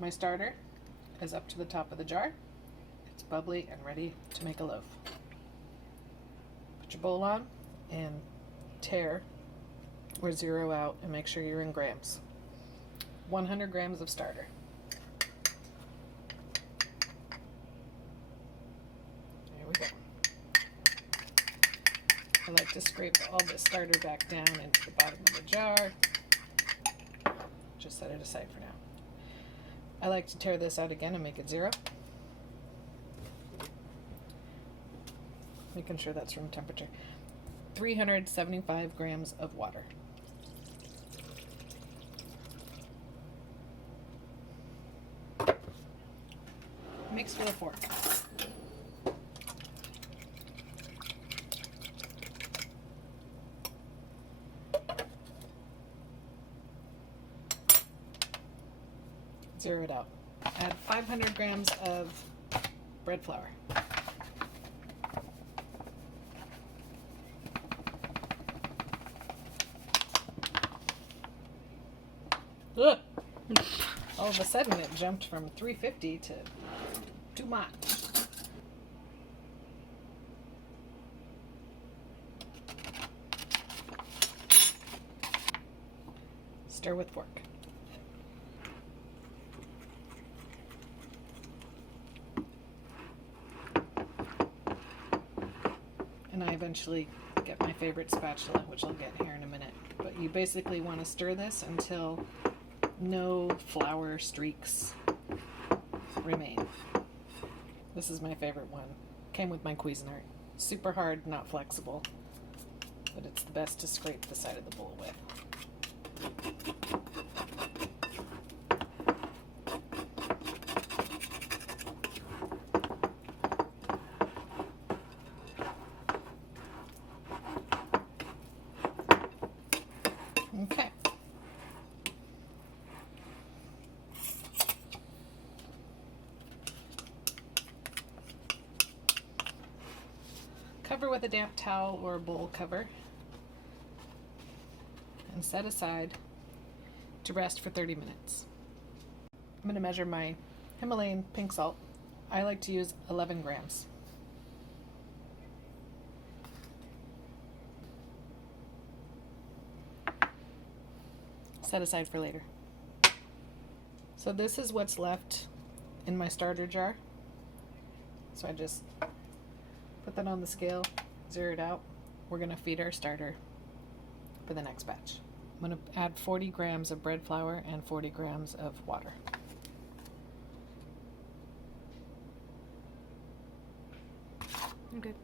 My starter is up to the top of the jar. It's bubbly and ready to make a loaf. Put your bowl on and tare or zero out and make sure you're in grams. 100 grams of starter. There we go. I like to scrape all the starter back down into the bottom of the jar. Just set it aside for now. I like to tare this out again and make it zero. Making sure that's room temperature. 375 grams of water. Mix with a fork. Zero it out. Add 500 grams of bread flour. Ugh. All of a sudden it jumped from 350 to too much. Stir with fork. And I eventually get my favorite spatula, which I'll get here in a minute. But you basically want to stir this until no flour streaks remain. This is my favorite one. Came with my Cuisinart. Super hard, not flexible, but it's the best to scrape the side of the bowl with. Okay. Cover with a damp towel or a bowl cover and set aside to rest for 30 minutes. I'm going to measure my Himalayan pink salt. I like to use 11 grams. Set aside for later. So this is what's left in my starter jar. So I just put that on the scale, zero it out. We're going to feed our starter for the next batch. I'm going to add 40 grams of bread flour and 40 grams of water. I'm good.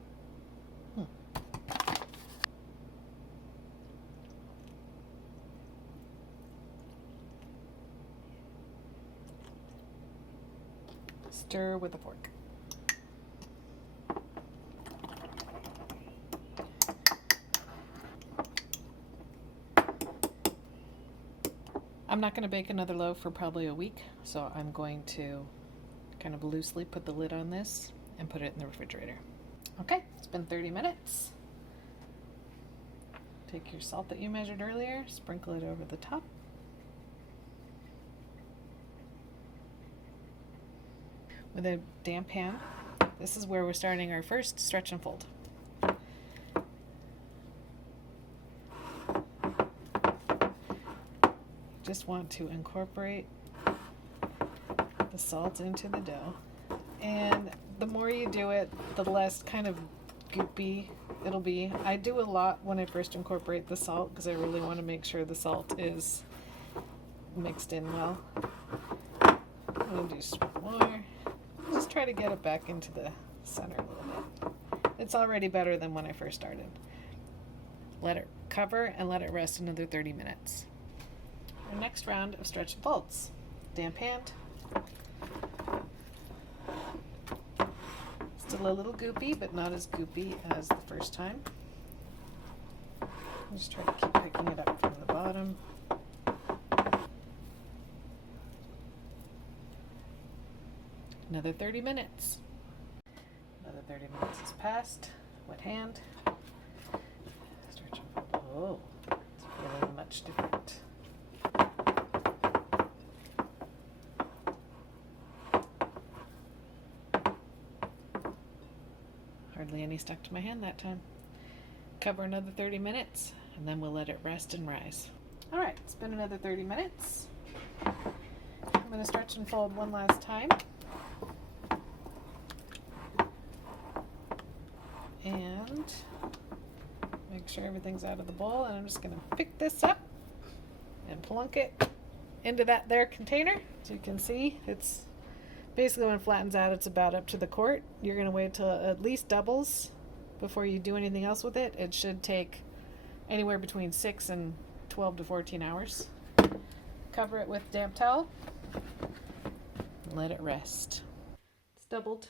Stir with a fork. I'm not going to bake another loaf for probably a week, so I'm going to kind of loosely put the lid on this and put it in the refrigerator. Okay, it's been 30 minutes. Take your salt that you measured earlier, sprinkle it over the top. With a damp pan, this is where we're starting our first stretch and fold. Just want to incorporate the salt into the dough, and the more you do it, the less kind of goopy it'll be. I do a lot when I first incorporate the salt because I really want to make sure the salt is mixed in well. I'm going to do some more. Just try to get it back into the center a little bit. It's already better than when I first started. Let it cover and let it rest another 30 minutes. Our next round of stretch and folds. Damp hand. Still a little goopy, but not as goopy as the first time. Just try to keep picking it up from the bottom. Another 30 minutes. Another 30 minutes has passed. Wet hand. Stretch and fold. Oh, it's feeling much different. Hardly any stuck to my hand that time. Cover another 30 minutes, and then we'll let it rest and rise. All right, it's been another 30 minutes. I'm going to stretch and fold one last time. And make sure everything's out of the bowl, and I'm just going to pick this up and plunk it into that there container. So you can see it's basically, when it flattens out, it's about up to the quart. You're going to wait till it at least doubles before you do anything else with it. It should take anywhere between 6 and 12 to 14 hours. Cover it with damp towel. Let it rest. It's doubled.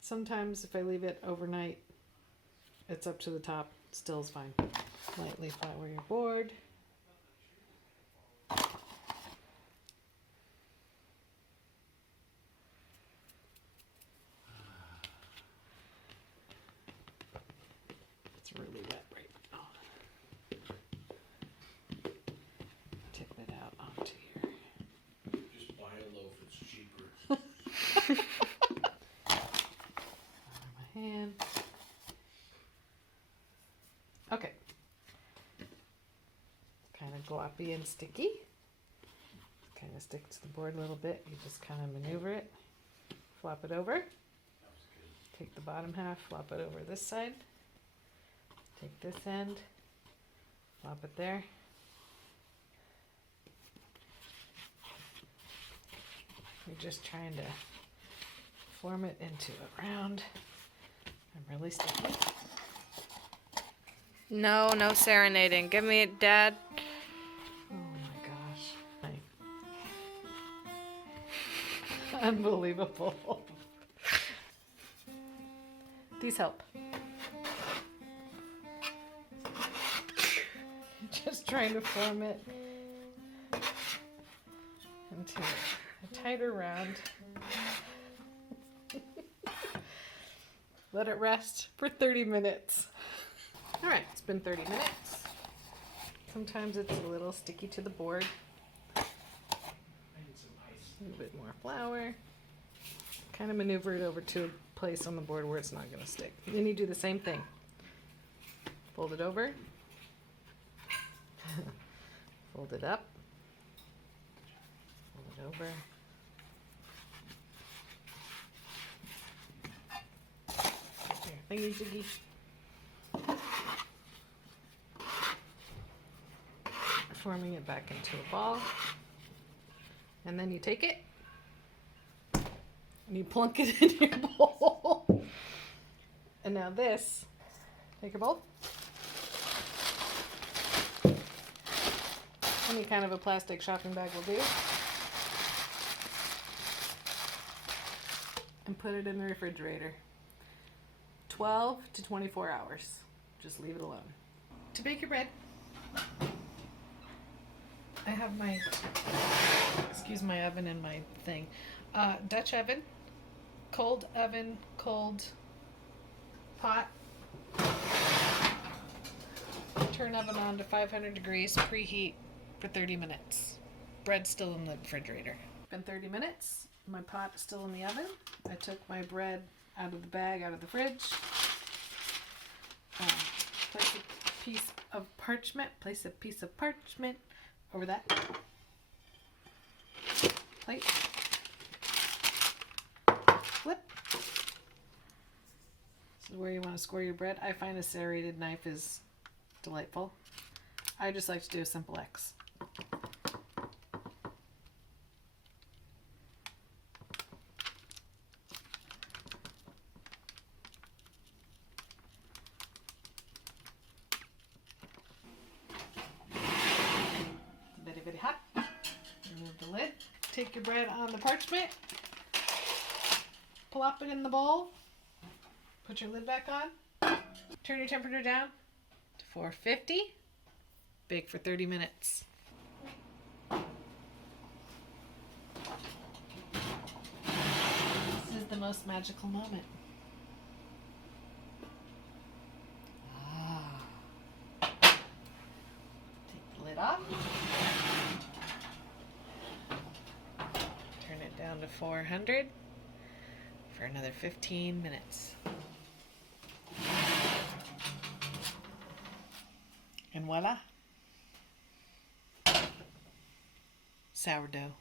Sometimes if I leave it overnight, it's up to the top. Still is fine. Lightly flour your board. It's really wet right now. Tip it out onto here. Just buy a loaf, it's cheaper. My hand. Okay. Kind of gloppy and sticky. Kind of stick to the board a little bit. You just kind of maneuver it. Flop it over. Take the bottom half, flop it over this side. Take this end, flop it there. You're just trying to form it into a round. I'm really sticky. No serenading. Give me it, Dad. Oh my gosh. Unbelievable. These help. Just trying to form it into a tighter round. Let it rest for 30 minutes. All right, it's been 30 minutes. Sometimes it's a little sticky to the board. A little bit more flour. Kind of maneuver it over to a place on the board where it's not going to stick. Then you do the same thing. Fold it over. Fold it up. Fold it over. There, thingy jiggy. Forming it back into a ball. And then you take it and you plunk it in your bowl. And now this, take your bowl. Any kind of a plastic shopping bag will do. And put it in the refrigerator. 12 to 24 hours. Just leave it alone. To bake your bread, I have my, excuse my oven and my thing. Dutch oven, cold oven, cold pot. Turn oven on to 500 degrees, preheat for 30 minutes. Bread's still in the refrigerator. Been 30 minutes. My pot is still in the oven. I took my bread out of the bag, out of the fridge. Place a piece of parchment over that plate. Flip. This is where you want to score your bread. I find a serrated knife is delightful. I just like to do a simple X. Very hot. Remove the lid. Take your bread on the parchment. Plop it in the bowl. Put your lid back on. Turn your temperature down to 450. Bake for 30 minutes. This is the most magical moment. Take the lid off. Turn it down to 400 for another 15 minutes. And voila. Sourdough.